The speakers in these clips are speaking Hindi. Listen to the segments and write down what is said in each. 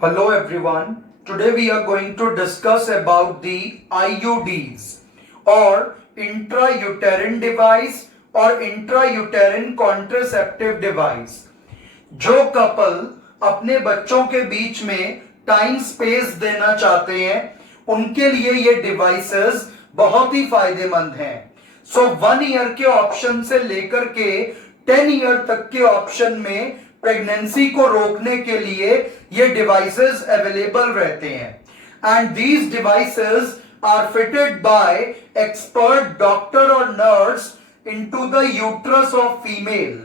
Hello everyone. Today we are going to discuss about the IUDs or intrauterine device or intrauterine contraceptive device. जो कपल अपने बच्चों के बीच में टाइम स्पेस देना चाहते हैं उनके लिए ये डिवाइसेस बहुत ही फायदेमंद हैं। सो 1 ईयर के ऑप्शन से लेकर के 10 ईयर तक के ऑप्शन में प्रेगनेंसी को रोकने के लिए ये डिवाइसेस अवेलेबल रहते हैं and these devices are fitted by expert doctor और nurse into the uterus of female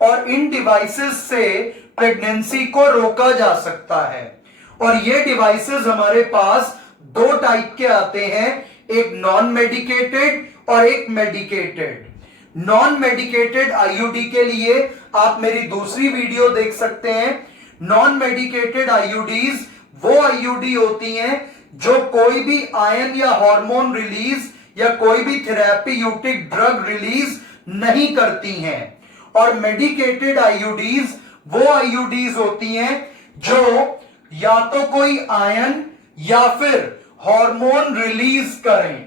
और इन डिवाइसेस से प्रेगनेंसी को रोका जा सकता है। और ये डिवाइसेस हमारे पास दो टाइप के आते हैं, एक नॉन मेडिकेटेड और एक मेडिकेटेड। नॉन मेडिकेटेड आईयूडी के लिए आप मेरी दूसरी वीडियो देख सकते हैं। नॉन मेडिकेटेड आईयूडीज वो आईयूडी होती हैं जो कोई भी आयन या हार्मोन रिलीज या कोई भी थेरेप्यूटिक ड्रग रिलीज नहीं करती हैं। और मेडिकेटेड आईयूडीज वो आईयूडीज होती हैं जो या तो कोई आयन या फिर हार्मोन रिलीज करें।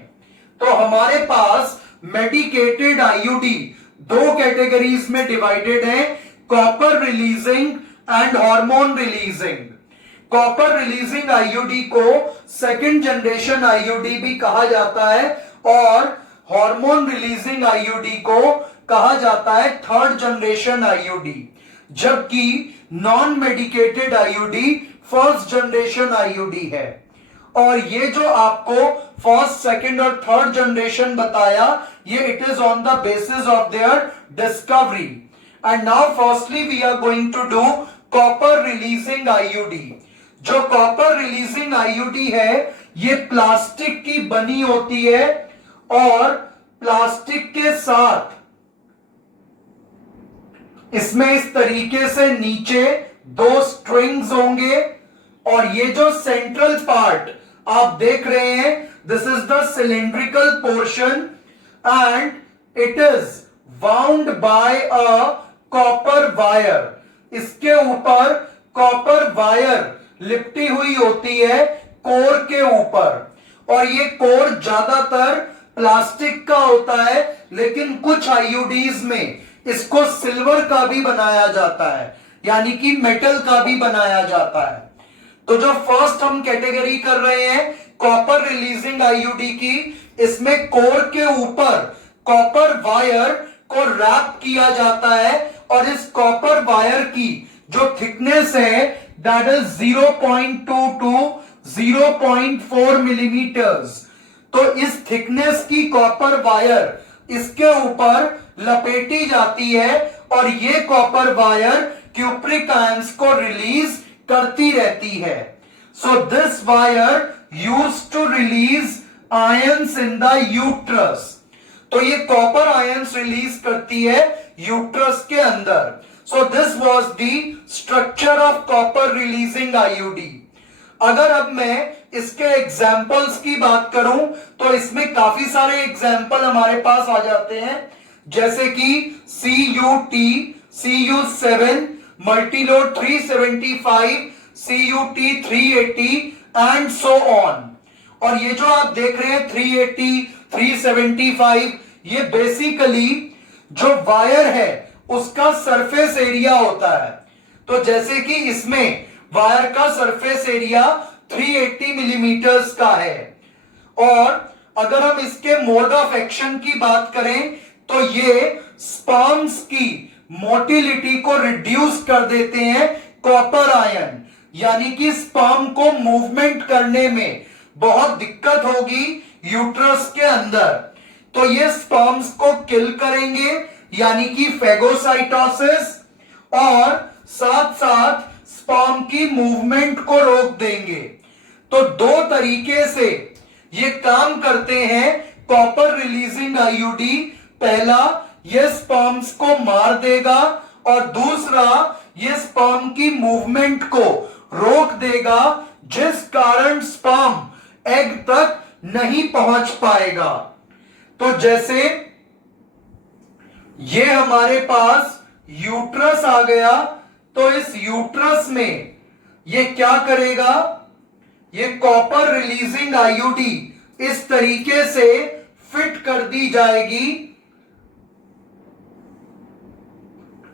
तो हमारे पास मेडिकेटेड आईयूडी दो कैटेगरीज में डिवाइडेड है, copper releasing and hormone releasing. Copper releasing IUD को सेकंड जनरेशन आईयूडी भी कहा जाता है और हार्मोन रिलीजिंग आईयूडी को कहा जाता है थर्ड जनरेशन आईयूडी, जबकि non medicated IUD first generation IUD है। और ये जो आपको फर्स्ट, सेकंड और थर्ड जनरेशन बताया, ये it is on the basis of their discovery. And now firstly we are going to do copper releasing IUD. जो कॉपर रिलीजिंग आईयूडी है ये प्लास्टिक की बनी होती है और प्लास्टिक के साथ इसमें इस तरीके से नीचे दो स्ट्रिंग्स होंगे और ये जो सेंट्रल पार्ट आप देख रहे हैं, this is the cylindrical portion and it is bound by a copper wire. इसके ऊपर कॉपर वायर लिपटी हुई होती है कोर के ऊपर और ये कोर ज्यादातर प्लास्टिक का होता है, लेकिन कुछ आईयूडीज में इसको सिल्वर का भी बनाया जाता है, यानी कि मेटल का भी बनाया जाता है। तो जो फर्स्ट हम कैटेगरी कर रहे हैं कॉपर रिलीजिंग आईयूडी की, इसमें कोर के ऊपर कॉपर वायर को रैप किया जाता है और इस कॉपर वायर की जो थिकनेस है दैट इज 0.2 टू 0.4 मिलीमीटर्स। तो इस थिकनेस की कॉपर वायर इसके ऊपर लपेटी जाती है और ये कॉपर वायर क्यूप्रिक आयंस को रिलीज करती रहती है। So this wire used to release ions in the uterus. तो ये कॉपर आयंस रिलीज करती है यूट्रस के अंदर। So this was the structure of copper releasing IUD. अगर अब मैं इसके एग्जाम्पल्स की बात करूं तो इसमें काफी सारे एग्जाम्पल हमारे पास आ जाते हैं, जैसे कि CUT, CU7, Multiload 375, CUT 380 and so on. और ये जो आप देख रहे हैं 380, 375, ये बेसिकली जो वायर है उसका सरफेस एरिया होता है। तो जैसे कि इसमें वायर का सरफेस एरिया 380 मिलीमीटर्स का है और अगर हम इसके मोड ऑफ एक्शन की बात करें तो ये स्पर्म्स की मोटिलिटी को रिड्यूस कर देते हैं कॉपर आयन, यानी कि स्पर्म को मूवमेंट करने में बहुत दिक्कत होगी यूट्रस के अंदर। तो ये स्पर्म्स को किल करेंगे, यानी कि फेगोसाइटोसिस, और साथ साथ स्पर्म की मूवमेंट को रोक देंगे। तो दो तरीके से ये काम करते हैं कॉपर रिलीजिंग आईयूडी। पहला, ये स्पर्म्स को मार देगा और दूसरा, ये स्पर्म की मूवमेंट को रोक देगा, जिस कारण स्पर्म एग तक नहीं पहुंच पाएगा। तो जैसे ये हमारे पास यूट्रस आ गया, तो इस यूट्रस में ये क्या करेगा, ये कॉपर रिलीजिंग आईयूडी इस तरीके से फिट कर दी जाएगी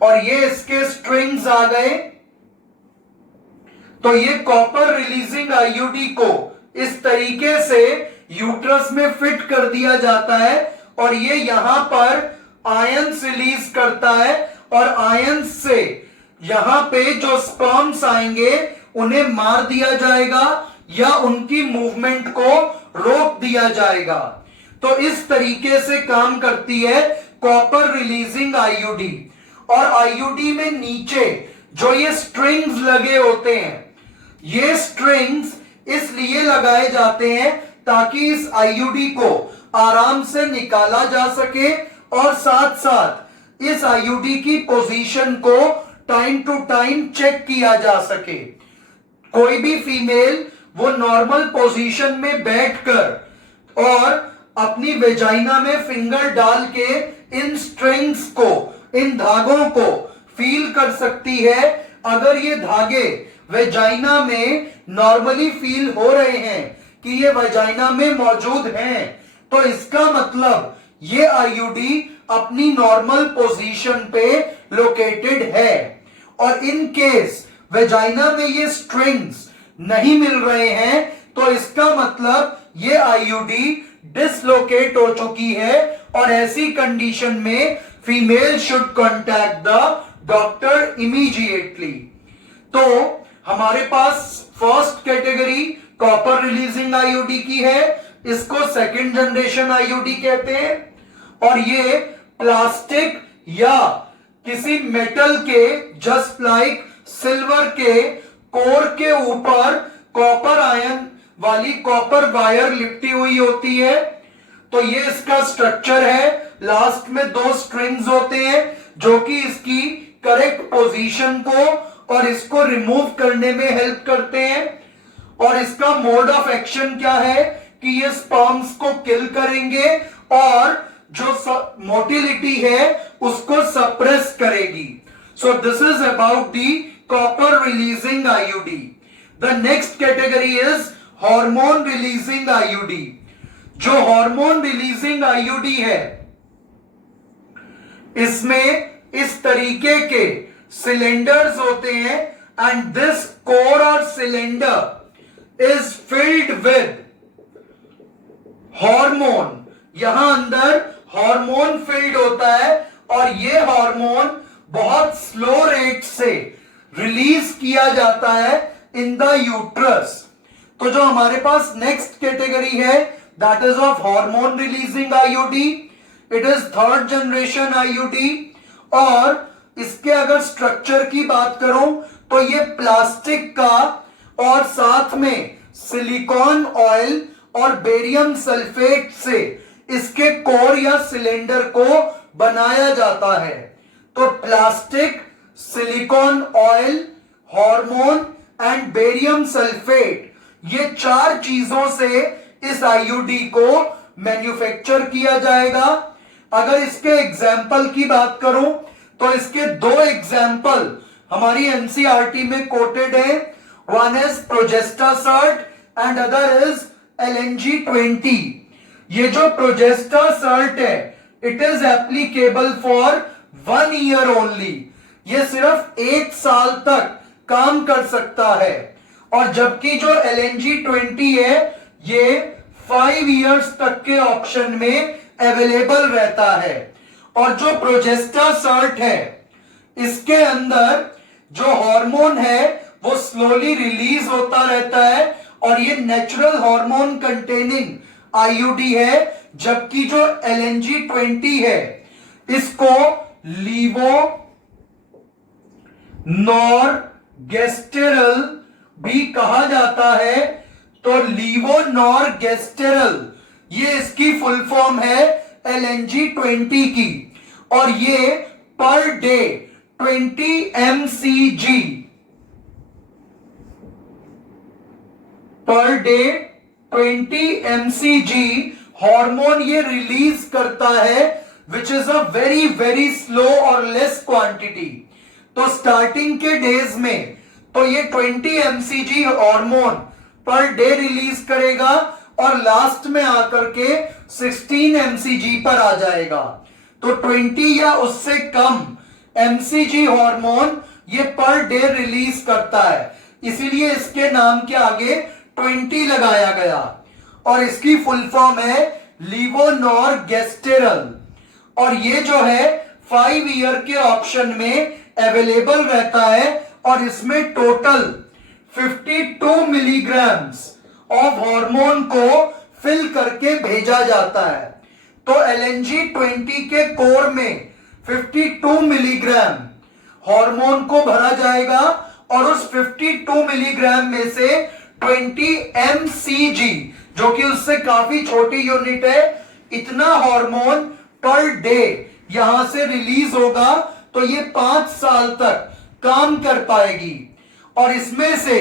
और ये इसके स्ट्रिंग्स आ गए। तो ये कॉपर रिलीजिंग आईयूडी को इस तरीके से यूट्रस में फिट कर दिया जाता है और ये यहां पर आयंस रिलीज करता है और आयंस से यहां पे जो स्पर्म्स आएंगे उन्हें मार दिया जाएगा या उनकी मूवमेंट को रोक दिया जाएगा। तो इस तरीके से काम करती है कॉपर रिलीजिंग आईयूडी। और आईयूडी में नीचे जो ये स्ट्रिंग्स लगे होते हैं, ये स्ट्रिंग्स इसलिए लगाए जाते हैं ताकि इस आईयूडी को आराम से निकाला जा सके और साथ साथ इस आईयूडी की पोजीशन को टाइम टू टाइम चेक किया जा सके। कोई भी फीमेल वो नॉर्मल पोजीशन में बैठकर और अपनी वेजाइना में फिंगर डाल के इन स्ट्रिंग्स को, इन धागों को फील कर सकती है। अगर ये धागे वेजाइना में नॉर्मली फील हो रहे हैं कि ये वेजाइना में मौजूद हैं, तो इसका मतलब ये आईयूडी अपनी नॉर्मल पोजीशन पे लोकेटेड है। और इन केस वेजाइना में ये स्ट्रिंग्स नहीं मिल रहे हैं तो इसका मतलब ये आईयूडी डिसलोकेट हो चुकी है और ऐसी कंडीशन में female should contact the doctor immediately. तो हमारे पास first category copper releasing IUD की है, इसको सेकंड जनरेशन आईयूडी कहते हैं। और ये प्लास्टिक या किसी मेटल के जस्ट लाइक सिल्वर के कोर के ऊपर कॉपर आयन वाली कॉपर वायर लिपटी हुई होती है। तो ये इसका स्ट्रक्चर है। लास्ट में दो स्ट्रिंग्स होते हैं जो कि इसकी करेक्ट पोजीशन को और इसको रिमूव करने में हेल्प करते हैं। और इसका मोड ऑफ एक्शन क्या है कि ये स्पर्म्स को किल करेंगे और जो मोटिलिटी है उसको सप्रेस करेगी। So this is about the copper releasing IUD. The next category is hormone releasing IUD. जो हार्मोन रिलीजिंग आईयूडी है इसमें इस तरीके के सिलेंडर्स होते हैं एंड दिस कोर और cylinder is filled with hormone. यहां अंदर हार्मोन फिल्ड होता है और ये हार्मोन बहुत स्लो रेट से रिलीज किया जाता है इन द यूट्रस। तो जो हमारे पास नेक्स्ट कैटेगरी है that is of hormone releasing IUD. It is third generation IUD और इसके अगर स्ट्रक्चर की बात करूं तो ये प्लास्टिक का और साथ में सिलिकॉन ऑयल और बेरियम सल्फेट से इसके कोर या सिलेंडर को बनाया जाता है। तो plastic, silicon oil, hormone and barium sulphate, ये चार चीजों से इस आईयूडी को मैन्युफैक्चर किया जाएगा। अगर इसके एग्जाम्पल की बात करूं तो इसके दो एग्जाम्पल हमारी एनसीईआरटी में कोटेड है। One is Progestasert and other is LNG-20। ये जो प्रोजेस्टासर्ट है it is applicable for 1 year only. ये सिर्फ 1 साल तक काम कर सकता है और जबकि जो LNG-20 है ये 5 इयर्स तक के ऑप्शन में अवेलेबल रहता है। और जो प्रोजेस्टासर्ट है इसके अंदर जो हार्मोन है वो स्लोली रिलीज होता रहता है और ये नेचुरल हार्मोन कंटेनिंग आईयूडी है। जबकि जो LNG-20 है इसको लीवो नॉरगेस्टेरल भी कहा जाता है। तो लीवो नॉरगेस्टेरल ये इसकी फुल फॉर्म है LNG-20 की और ये per day 20 mcg per day 20 mcg hormone ये रिलीज करता है which is a very very slow और लेस क्वांटिटी। तो स्टार्टिंग के डेज में तो ये 20 mcg hormone per day release करेगा और लास्ट में आकर के 16 mcg पर आ जाएगा। तो 20 या उससे कम mcg हार्मोन ये पर डे रिलीज करता है, इसीलिए इसके नाम के आगे 20 लगाया गया। और इसकी फुल फॉर्म है लीवोनॉर्गेस्टेरल, और ये जो है 5 ईयर के ऑप्शन में अवेलेबल रहता है और इसमें टोटल 52 मिलीग्राम्स ऑफ हार्मोन को फिल करके भेजा जाता है। तो LNG-20 के कोर में 52 मिलीग्राम हार्मोन को भरा जाएगा और उस 52 मिलीग्राम में से 20 mcg, जो कि उससे काफी छोटी यूनिट है, इतना हार्मोन पर डे यहां से रिलीज होगा। तो ये 5 साल तक काम कर पाएगी। और इसमें से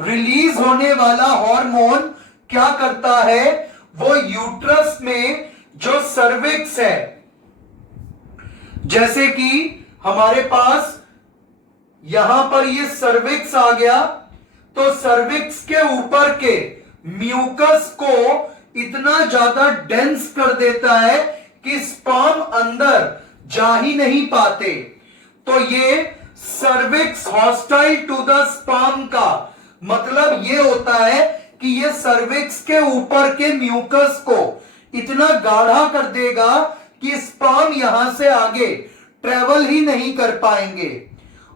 रिलीज होने वाला हार्मोन क्या करता है, वो यूट्रस में जो सर्विक्स है, जैसे कि हमारे पास यहां पर ये सर्विक्स आ गया, तो सर्विक्स के ऊपर के म्यूकस को इतना ज्यादा डेंस कर देता है कि स्पर्म अंदर जा ही नहीं पाते। तो ये cervix hostile to the sperm का मतलब ये होता है कि ये सर्विक्स के ऊपर के म्यूकस को इतना गाढ़ा कर देगा कि स्पर्म यहां से आगे ट्रेवल ही नहीं कर पाएंगे।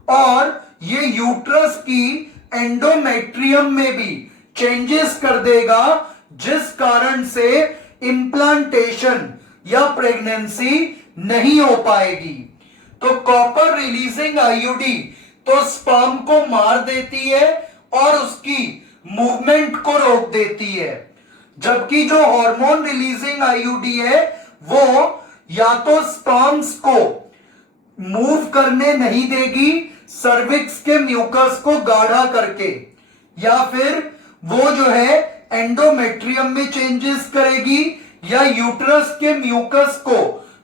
और ये यूट्रस की एंडोमेट्रियम में भी चेंजेस कर देगा, जिस कारण से इंप्लांटेशन या प्रेगनेंसी नहीं हो पाएगी। तो कॉपर रिलीजिंग आईयूडी तो स्पर्म को मार देती है और उसकी मूवमेंट को रोक देती है, जबकि जो हार्मोन रिलीजिंग आईयूडी है वो या तो स्पर्म्स को मूव करने नहीं देगी सर्विक्स के म्यूकस को गाढ़ा करके, या फिर वो जो है एंडोमेट्रियम में चेंजेस करेगी या यूट्रस के म्यूकस को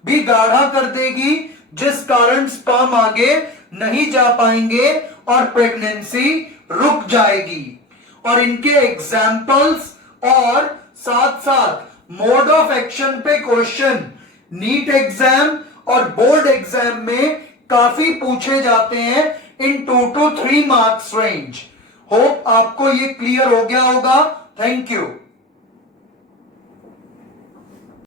भी गाढ़ा कर देगी, जिस कारण स्पर्म आगे नहीं जा पाएंगे और प्रेगनेंसी रुक जाएगी। और इनके एग्जाम्पल्स और साथ साथ मोड ऑफ एक्शन पे क्वेश्चन नीट एग्जाम और बोर्ड एग्जाम में काफी पूछे जाते हैं इन 2 to 3 मार्क्स रेंज। होप आपको ये क्लियर हो गया होगा। Thank you.